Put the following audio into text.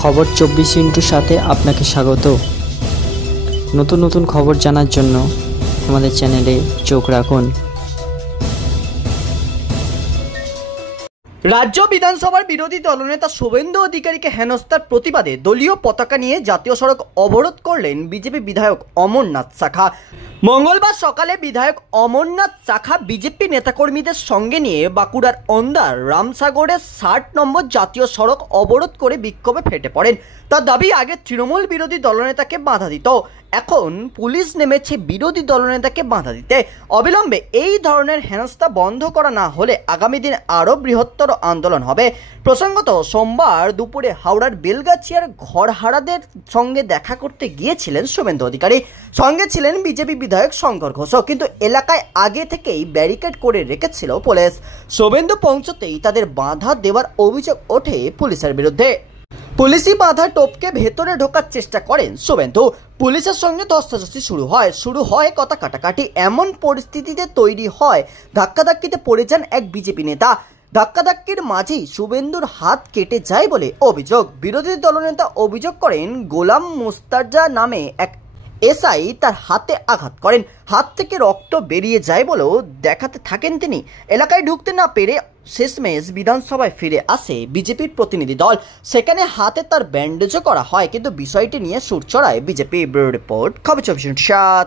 খবর 24 সাথে আপনাকে স্বাগত। নতুন নতুন খবর জানার জন্য আমাদের চ্যানেলে চোখ রাখুন। রাজ্য বিধানসভার বিরোধী দলনেতা শুভেন্দু অধিকারীকে হেনস্থার প্রতিবাদে দলীয় পতাকা নিয়ে জাতীয় সড়ক অবরোধ করলেন বিজেপি বিধায়ক অমরনাথ শাখা। মঙ্গলবার সকালে বিধায়ক অমরনাথ শাখা বিজেপি নেতাকর্মীদের সঙ্গে নিয়ে বাঁকুড়ার অন্দার রামসাগরের 60 নম্বর জাতীয় সড়ক অবরোধ করে বিক্ষোভে ফেটে পড়েন। তার দাবি, আগে তৃণমূল বিরোধী দলনেতাকে বাধা দিত, এখন পুলিশ নেমেছে বিরোধী দলনেতাকে বাধা দিতে। অবিলম্বে এই ধরনের হেনস্থা বন্ধ করা না হলে আগামী দিন আরও বৃহত্তর আন্দোলন হবে। প্রসঙ্গত, সোমবার দুপুরে হাওড়ার বেলগাছিয়ার ঘরহারাদের সঙ্গে দেখা করতে গিয়েছিলেন শুভেন্দু অধিকারী। সঙ্গে ছিলেন বিজেপি বিধায়ক শঙ্কর ঘোষও, কিন্তু এলাকায় আগে থেকেই ব্যারিকেড করে রেখেছিল পুলিশ। শুভেন্দু পৌঁছতেই তাদের বাধা দেওয়ার অভিযোগ ওঠে পুলিশের বিরুদ্ধে। পুলিশি বাধা টপকে ভেতরে ঢোকার চেষ্টা করেন শুভেন্দু। পুলিশের সঙ্গে ধস্তাধস্তি শুরু হয় কথা কাটাকাটি। এমন পরিস্থিতিতে তৈরি হয় ধাক্কাধাক্কিতে পড়ে যান এক বিজেপি নেতা। ধাক্কাধাক্কির মাঝেই শুভেন্দুর হাত কেটে যায় বলে অভিযোগ। বিরোধী দলনেতা অভিযোগ করেন, গোলাম মুস্তারজা নামে এক এসআই তার হাতে আঘাত করেন। হাত থেকে রক্ত বেরিয়ে যায় বলেও দেখাতে থাকেন তিনি। এলাকায় ঢুকতে না পেরে শেষমেশ বিধানসভায় ফিরে আসে বিজেপির প্রতিনিধি দল। সেখানে হাতে তার ব্যান্ডেজও করা হয়, কিন্তু বিষয়টি নিয়ে সুর চড়ায় বিজেপি। ব্যুরো রিপোর্ট, খবর 24/7।